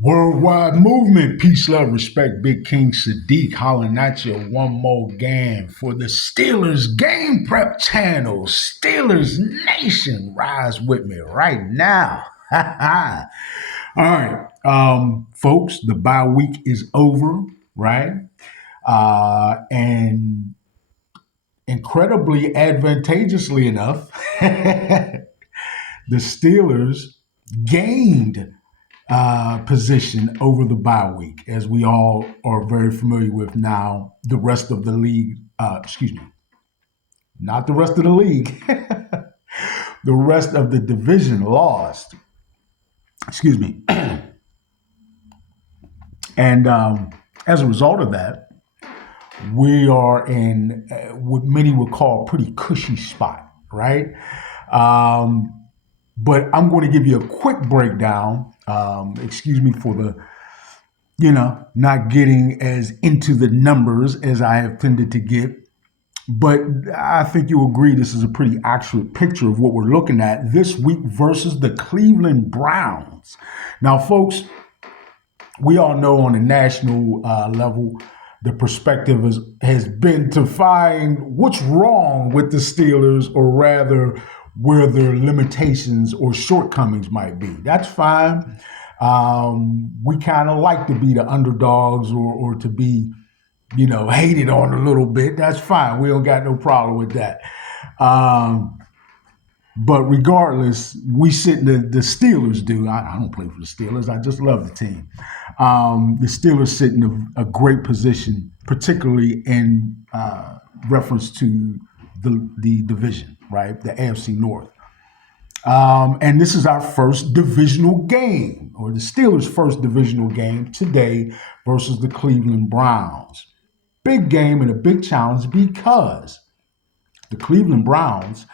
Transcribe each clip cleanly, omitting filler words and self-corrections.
Worldwide movement, peace, love, respect. Big King Sadiq hollering at you one more game for the Steelers Game Prep Channel. Steelers Nation, rise with me right now. All right, folks, the bye week is over, right? And incredibly advantageously enough, the Steelers gained position over the bye week, as we all are very familiar with now. The rest of the league, excuse me, not the rest of the league, the rest of the division lost. Excuse me. And as a result of that, we are in what many would call a pretty cushy spot, right? But I'm going to give you a quick breakdown. Excuse me for the, not getting as into the numbers as I have tended to get. But I think you'll agree this is a pretty accurate picture of what we're looking at this week versus the Cleveland Browns. Now, folks, we all know on a national level, the perspective has been to find what's wrong with the Steelers, or rather where their limitations or shortcomings might be. That's fine. We kind of like to be the underdogs or to be, hated on a little bit. That's fine. We don't got no problem with that. But regardless, we sit, the Steelers do. I don't play for the Steelers. I just love the team. The Steelers sit in a great position, particularly in reference to the division, right? The AFC North. And this is our first divisional game, or the Steelers' first divisional game today versus the Cleveland Browns. Big game and a big challenge because the Cleveland Browns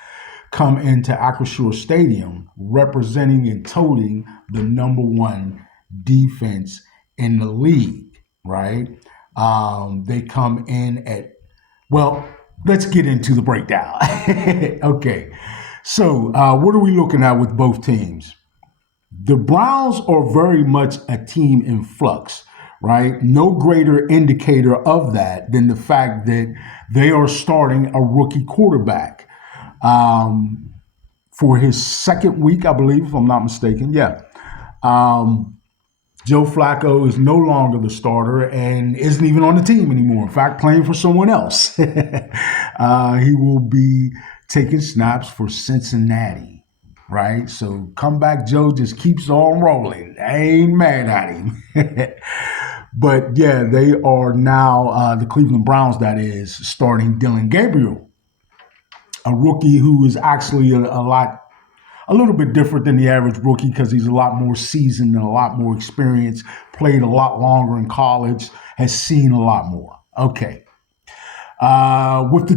come into Acrisure Stadium representing and toting the number one defense in the league, right? They come in at, well, let's get into the breakdown. Okay, so what are we looking at with both teams? The Browns are very much a team in flux, right? No greater indicator of that than the fact that they are starting a rookie quarterback for his second week, I believe, if I'm not mistaken. Yeah. Joe Flacco is no longer the starter and isn't even on the team anymore. In fact, playing for someone else. He will be taking snaps for Cincinnati, right? So comeback Joe just keeps on rolling. I ain't mad at him. But yeah, they are now, the Cleveland Browns, that is, starting Dylan Gabriel, a rookie who is actually a little bit different than the average rookie because he's a lot more seasoned and a lot more experienced, played a lot longer in college, has seen a lot more. Okay. With the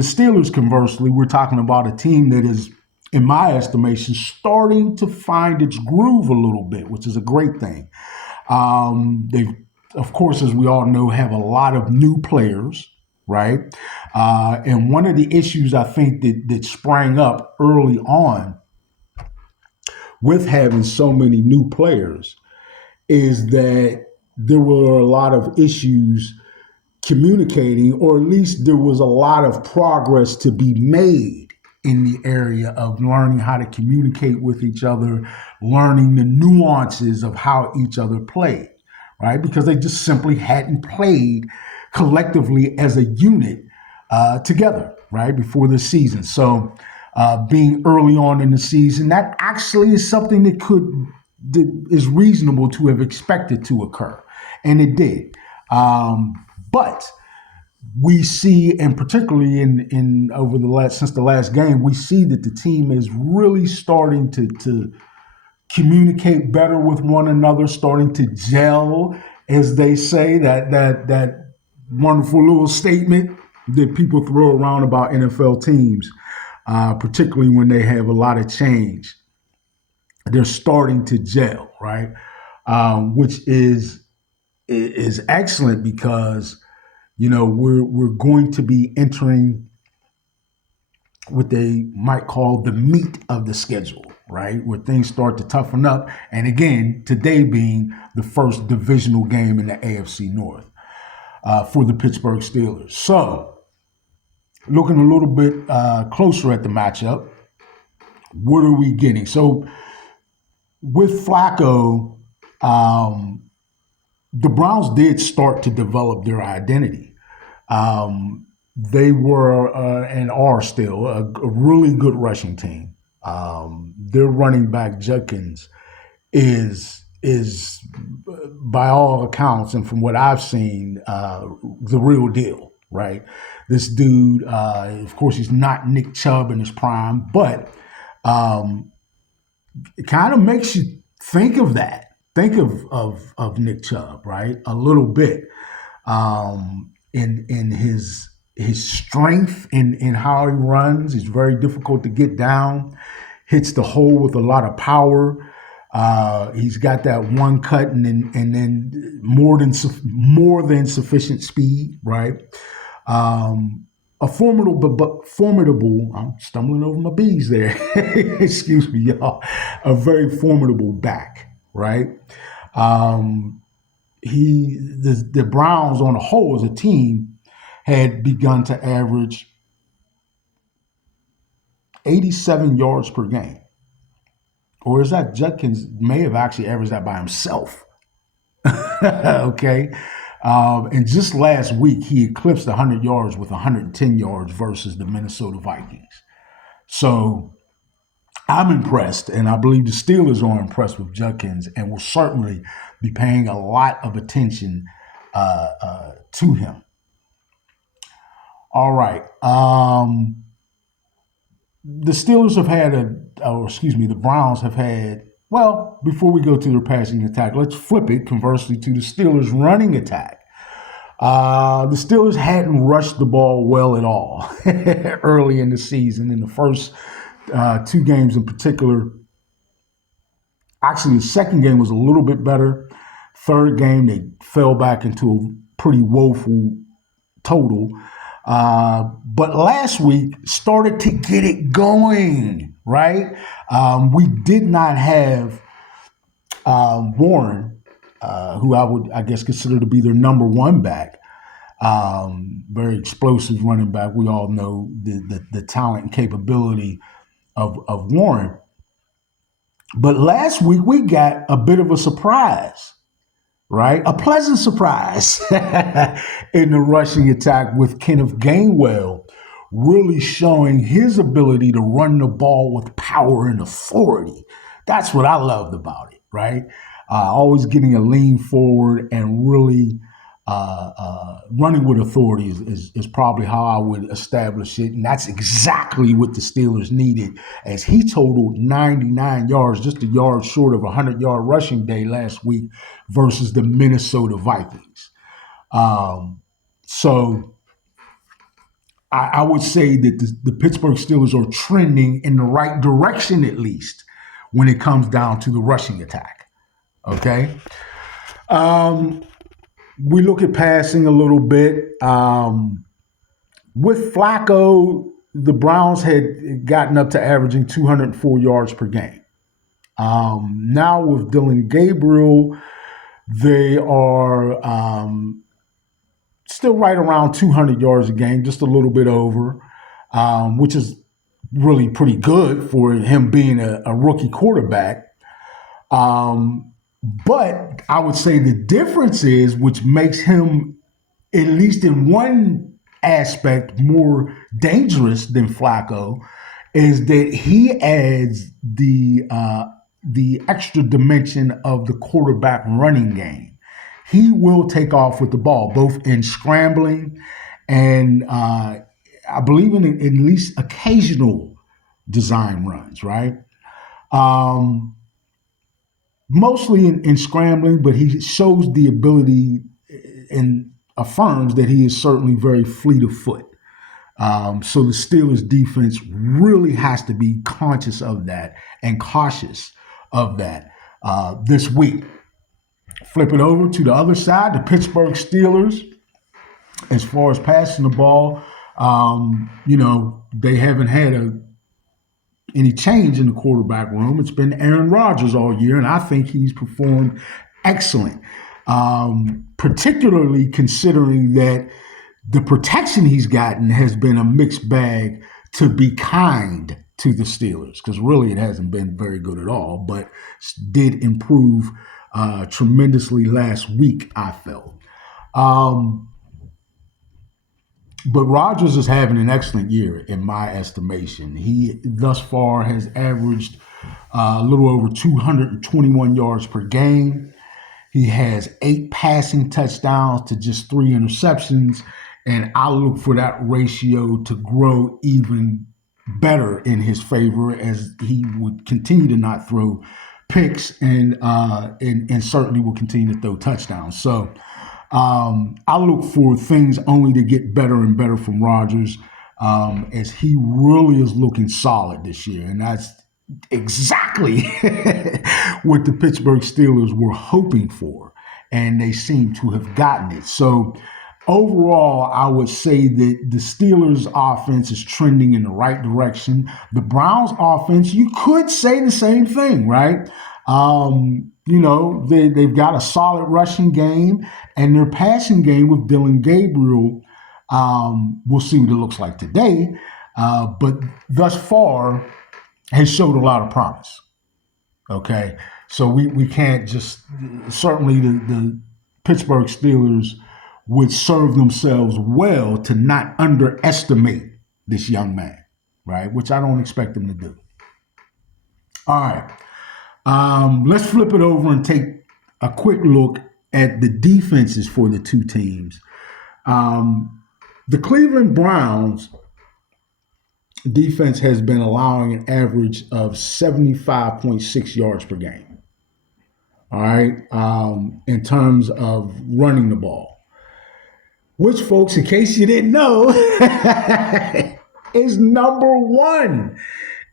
Steelers, conversely, we're talking about a team that is, in my estimation, starting to find its groove a little bit, which is a great thing. They, of course, as we all know, have a lot of new players, right? And one of the issues I think that sprang up early on with having so many new players is that there were a lot of issues communicating, or at least there was a lot of progress to be made in the area of learning how to communicate with each other, learning the nuances of how each other played, right? Because they just simply hadn't played collectively as a unit together, right, before the season. So being early on in the season, that actually is something that is reasonable to have expected to occur. And it did. But we see, and particularly in over since the last game, we see that the team is really starting to communicate better with one another, starting to gel, as they say, that wonderful little statement that people throw around about NFL teams, particularly when they have a lot of change. They're starting to gel, right? Which is excellent because we're going to be entering what they might call the meat of the schedule, right? Where things start to toughen up. And again, today being the first divisional game in the AFC North for the Pittsburgh Steelers. So, looking a little bit closer at the matchup, what are we getting? So, with Flacco, the Browns did start to develop their identity. They were and are still a really good rushing team. Their running back Judkins is by all accounts and from what I've seen the real deal. Right, this dude. Of course, he's not Nick Chubb in his prime, but it kind of makes you think of that. Think of Nick Chubb, right? A little bit in his strength in how he runs. He's very difficult to get down. Hits the hole with a lot of power. He's got that one cut and then more than sufficient speed, right? A formidable. I'm stumbling over my B's there. Excuse me, y'all. A very formidable back, right? The Browns on the whole as a team had begun to average 87 yards per game. Or is that Judkins may have actually averaged that by himself? Okay. And just last week, he eclipsed 100 yards with 110 yards versus the Minnesota Vikings. So I'm impressed, and I believe the Steelers are impressed with Judkins and will certainly be paying a lot of attention to him. All right. The Steelers have had the Browns have had, well, before we go to their passing attack, let's flip it conversely to the Steelers' running attack. The Steelers hadn't rushed the ball well at all early in the season. In the first two games in particular, actually the second game was a little bit better. Third game, they fell back into a pretty woeful total. But last week started to get it going, right? We did not have Warren, who I would, I guess, consider to be their number one back. Very explosive running back. We all know the talent and capability of Warren. But last week we got a bit of a surprise. Right? A pleasant surprise in the rushing attack with Kenneth Gainwell really showing his ability to run the ball with power and authority. That's what I loved about it, right? Always getting a lean forward and really running with authority is probably how I would establish it. And that's exactly what the Steelers needed, as he totaled 99 yards, just a yard short of a 100-yard rushing day last week versus the Minnesota Vikings. So I would say that the Pittsburgh Steelers are trending in the right direction, at least, when it comes down to the rushing attack. Okay? We look at passing a little bit. With Flacco, the Browns had gotten up to averaging 204 yards per game. Now with Dylan Gabriel, they are still right around 200 yards a game, just a little bit over, which is really pretty good for him being a rookie quarterback. But I would say the difference is, which makes him, at least in one aspect, more dangerous than Flacco, is that he adds the extra dimension of the quarterback running game. He will take off with the ball, both in scrambling and I believe in at least occasional design runs, right? Mostly in scrambling, but he shows the ability and affirms that he is certainly very fleet of foot. So the Steelers defense really has to be conscious of that and cautious of that this week. Flip it over to the other side, the Pittsburgh Steelers. As far as passing the ball, they haven't had any change in the quarterback room. It's been Aaron Rodgers all year, and I think he's performed excellent, particularly considering that the protection he's gotten has been a mixed bag, to be kind to the Steelers, because really it hasn't been very good at all, but did improve tremendously last week, I felt. But Rodgers is having an excellent year in my estimation. He thus far has averaged a little over 221 yards per game. He has 8 passing touchdowns to just 3 interceptions, and I look for that ratio to grow even better in his favor as he would continue to not throw picks and certainly will continue to throw touchdowns. So I look for things only to get better and better from Rodgers as he really is looking solid this year. And that's exactly what the Pittsburgh Steelers were hoping for, and they seem to have gotten it. So overall, I would say that the Steelers' offense is trending in the right direction. The Browns' offense, you could say the same thing, right? They've got a solid rushing game, and their passing game with Dylan Gabriel, we'll see what it looks like today, but thus far has showed a lot of promise. Okay, so we can't just, certainly the Pittsburgh Steelers would serve themselves well to not underestimate this young man, right? Which I don't expect them to do. All right. Let's flip it over and take a quick look at the defenses for the two teams. The Cleveland Browns defense has been allowing an average of 75.6 yards per game. All right. In terms of running the ball, which, folks, in case you didn't know, is number 1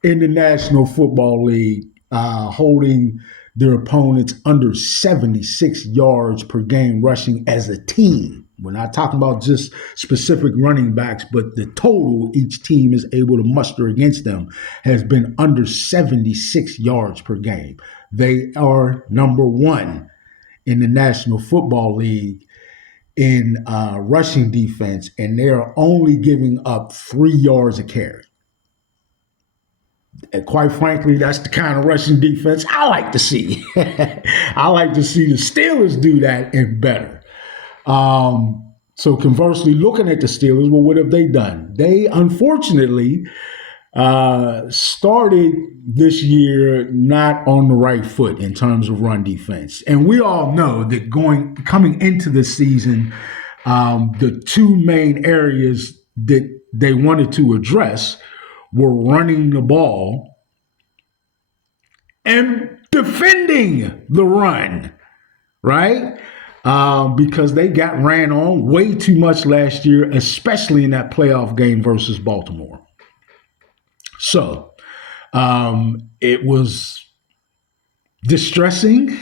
in the National Football League, holding their opponents under 76 yards per game rushing as a team. We're not talking about just specific running backs, but the total each team is able to muster against them has been under 76 yards per game. They are number 1 in the National Football League in rushing defense, and they are only giving up 3 yards a carry. And quite frankly, that's the kind of rushing defense I like to see. I like to see the Steelers do that and better. So conversely, looking at the Steelers, well, what have they done? They unfortunately started this year not on the right foot in terms of run defense. And we all know that coming into the season, the two main areas that they wanted to address were running the ball and defending the run, right? Because they got ran on way too much last year, especially in that playoff game versus Baltimore. So it was distressing,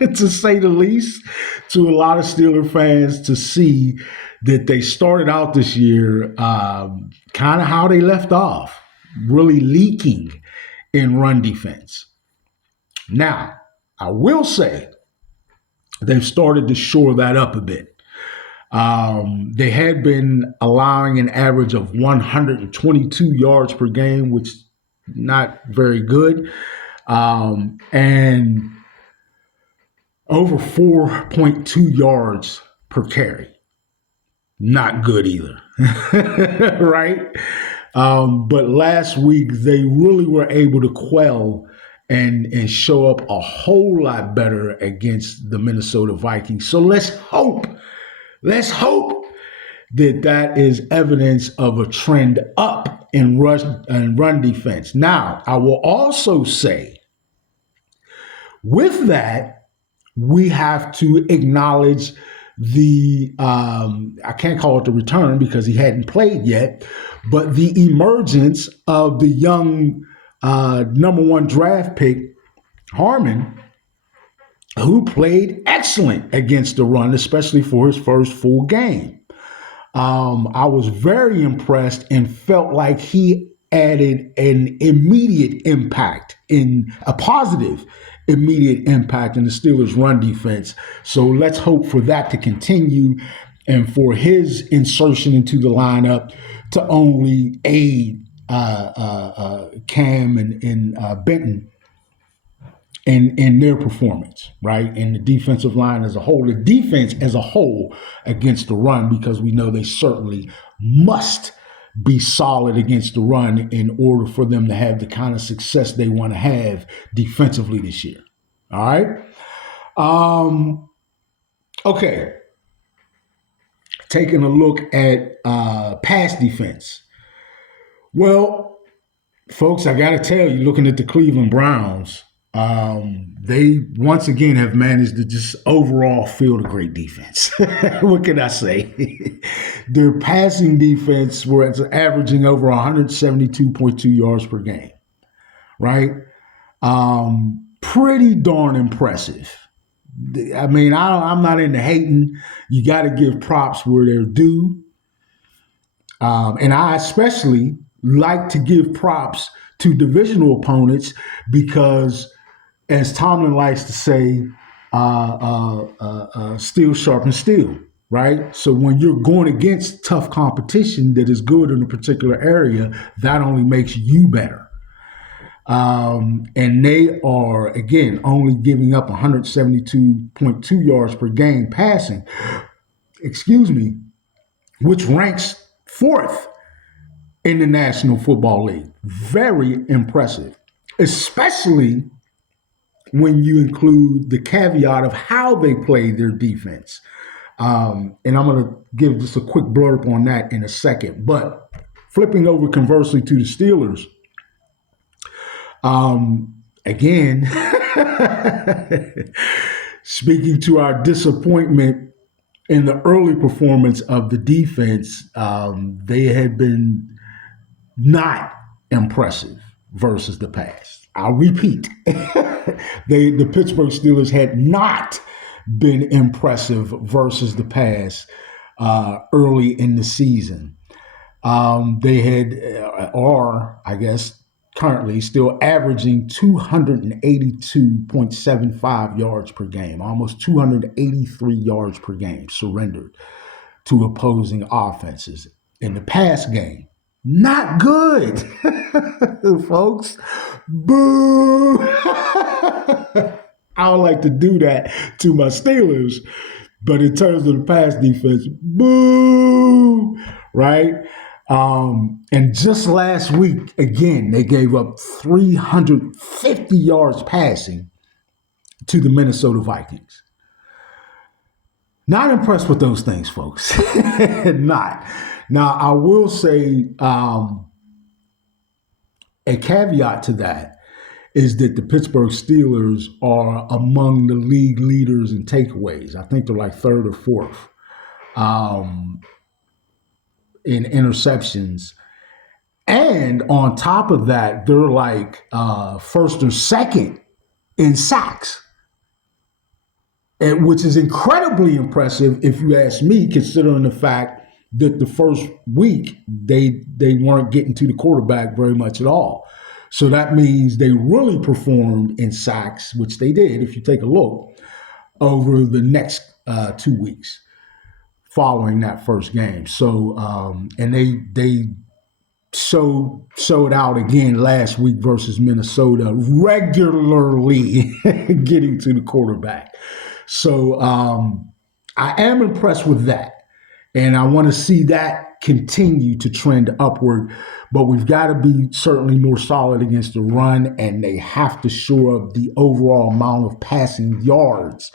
to say the least, to a lot of Steeler fans to see that they started out this year kind of how they left off, really leaking in run defense. Now, I will say they've started to shore that up a bit. They had been allowing an average of 122 yards per game, which is not very good, and over 4.2 yards per carry. Not good either, right? But last week, they really were able to quell and show up a whole lot better against the Minnesota Vikings. So let's hope that is evidence of a trend up in run defense. Now, I will also say, with that, we have to acknowledge the, I can't call it the return because he hadn't played yet, but the emergence of the young number 1 draft pick, Harmon, who played excellent against the run, especially for his first full game. I was very impressed and felt like he added an immediate impact, in a positive immediate impact in the Steelers' run defense. So let's hope for that to continue and for his insertion into the lineup to only aid Cam and Benton in their performance, right? And the defensive line as a whole, the defense as a whole against the run, because we know they certainly must be solid against the run in order for them to have the kind of success they want to have defensively this year. All right. Okay. Taking a look at pass defense. Well, folks, I got to tell you, looking at the Cleveland Browns, they once again have managed to just overall field a great defense. What can I say? Their passing defense was averaging over 172.2 yards per game, right? Pretty darn impressive. I mean, I'm not into hating. You got to give props where they're due. And I especially like to give props to divisional opponents because, as Tomlin likes to say, steel sharpens steel, right? So when you're going against tough competition that is good in a particular area, that only makes you better. And they are, again, only giving up 172.2 yards per game passing, which ranks fourth in the National Football League. Very impressive, especially when you include the caveat of how they play their defense. And I'm going to give just a quick blurb on that in a second. But flipping over conversely to the Steelers, again, speaking to our disappointment in the early performance of the defense, they had been not impressive versus the past. I'll repeat. The Pittsburgh Steelers had not been impressive versus the past early in the season. They are, I guess, currently still averaging 282.75 yards per game, almost 283 yards per game surrendered to opposing offenses in the past game. Not good, folks. Boo! I don't like to do that to my Steelers, but in terms of the pass defense, boo! Right? And just last week, again, they gave up 350 yards passing to the Minnesota Vikings. Not impressed with those things, folks. Not. Now, I will say a caveat to that is that the Pittsburgh Steelers are among the league leaders in takeaways. I think they're like third or fourth in interceptions. And on top of that, they're like first or second in sacks, which is incredibly impressive if you ask me, considering the fact that the first week they weren't getting to the quarterback very much at all. So that means they really performed in sacks, which they did, if you take a look, over the next 2 weeks following that first game. So, and they showed out again last week versus Minnesota, regularly getting to the quarterback. So I am impressed with that. And I want to see that continue to trend upward. But we've got to be certainly more solid against the run, and they have to shore up the overall amount of passing yards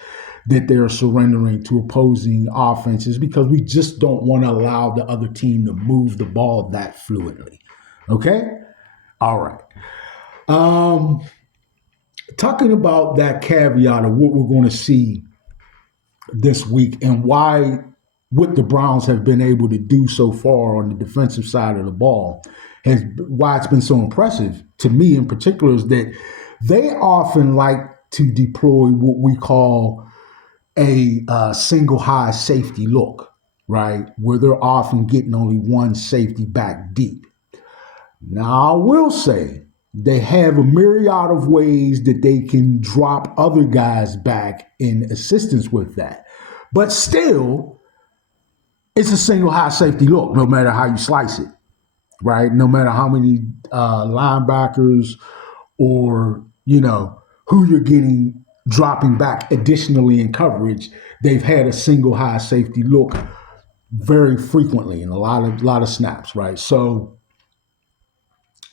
that they're surrendering to opposing offenses, because we just don't want to allow the other team to move the ball that fluidly. Okay? All right. Talking about that caveat of what we're going to see this week and what the Browns have been able to do so far on the defensive side of the ball, why it's been so impressive to me in particular, is that they often like to deploy what we call a single high safety look, right? Where they're often getting only one safety back deep. Now, I will say they have a myriad of ways that they can drop other guys back in assistance with that. But still, it's a single high safety look, no matter how you slice it, right? No matter how many linebackers or, who you're getting dropping back additionally in coverage, they've had a single high safety look very frequently in a lot of snaps, right? So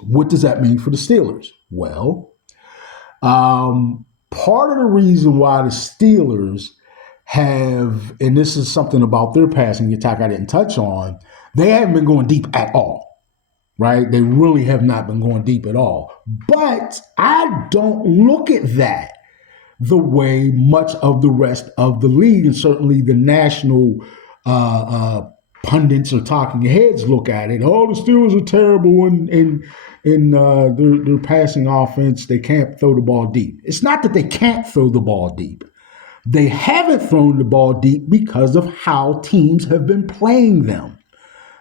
what does that mean for the Steelers? Well, part of the reason why the Steelers have, and this is something about their passing attack I didn't touch on, they haven't been going deep at all, right? They really have not been going deep at all. But I don't look at that the way much of the rest of the league, and certainly the national pundits or talking heads look at it. Oh, the Steelers are terrible in their passing offense. They can't throw the ball deep. It's not that they can't throw the ball deep. They haven't thrown the ball deep because of how teams have been playing them.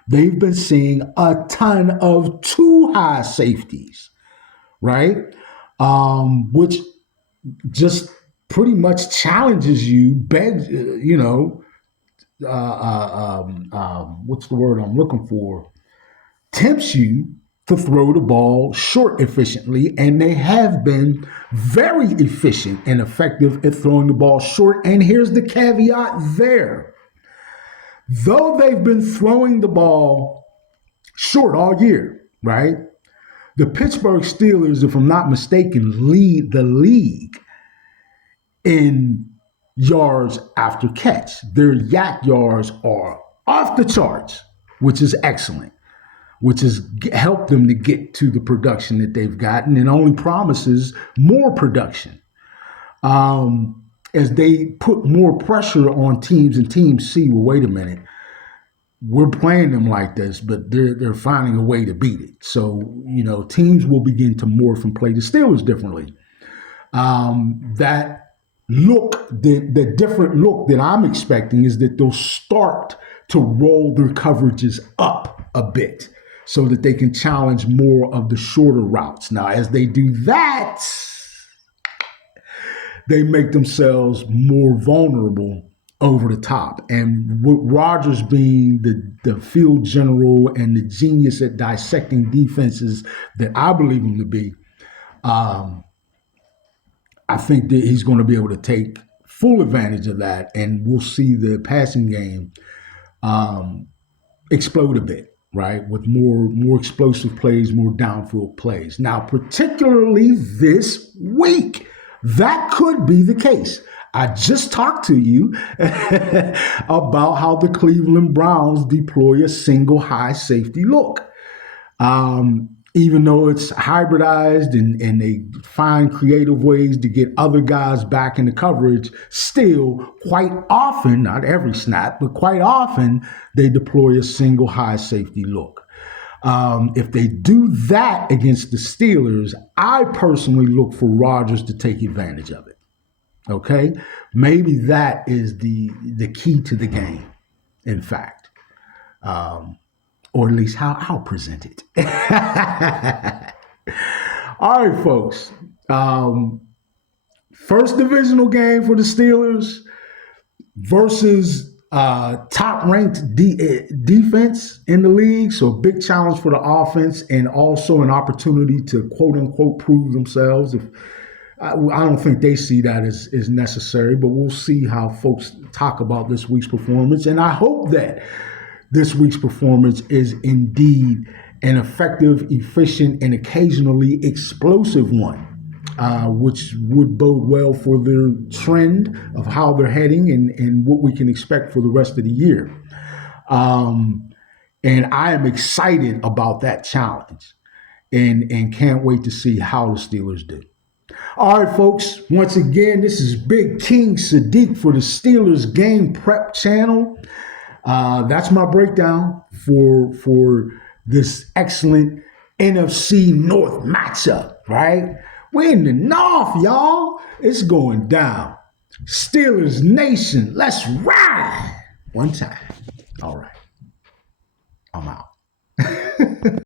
They've been seeing a ton of too high safeties, right? Which just pretty much challenges you, begs, what's the word I'm looking for? Tempts you to throw the ball short efficiently, and they have been very efficient and effective at throwing the ball short. And here's the caveat there. Though they've been throwing the ball short all year, right? The Pittsburgh Steelers, if I'm not mistaken, lead the league in yards after catch. Their yak yards are off the charts, which is excellent, which has helped them to get to the production that they've gotten and only promises more production. As they put more pressure on teams and teams see, well, wait a minute, we're playing them like this, but they're finding a way to beat it. So, teams will begin to morph and play the Steelers differently. That look, the different look that I'm expecting is that they'll start to roll their coverages up a bit so that they can challenge more of the shorter routes. Now, as they do that, they make themselves more vulnerable over the top. And with Rodgers being the field general and the genius at dissecting defenses that I believe him to be, I think that he's going to be able to take full advantage of that, and we'll see the passing game explode a bit, right? With more explosive plays, more downfield plays. Now, particularly this week, that could be the case. I just talked to you about how the Cleveland Browns deploy a single high safety look. Even though it's hybridized and they find creative ways to get other guys back into coverage, still quite often, not every snap, but quite often, they deploy a single high safety look. If they do that against the Steelers, I personally look for Rodgers to take advantage of it. Okay? Maybe that is the key to the game, in fact. Or at least how I'll present it. All right, folks. First divisional game for the Steelers versus top-ranked defense in the league. So a big challenge for the offense and also an opportunity to, quote-unquote, prove themselves. If I don't think they see that as necessary, but we'll see how folks talk about this week's performance. And I hope that this week's performance is indeed an effective, efficient, and occasionally explosive one, which would bode well for their trend of how they're heading and what we can expect for the rest of the year. And I am excited about that challenge and can't wait to see how the Steelers do. All right, folks, once again, this is Big King Sadiq for the Steelers Game Prep channel. That's my breakdown for this excellent NFC North matchup, right? We're in the North, y'all. It's going down. Steelers Nation, let's ride. One time. All right. I'm out.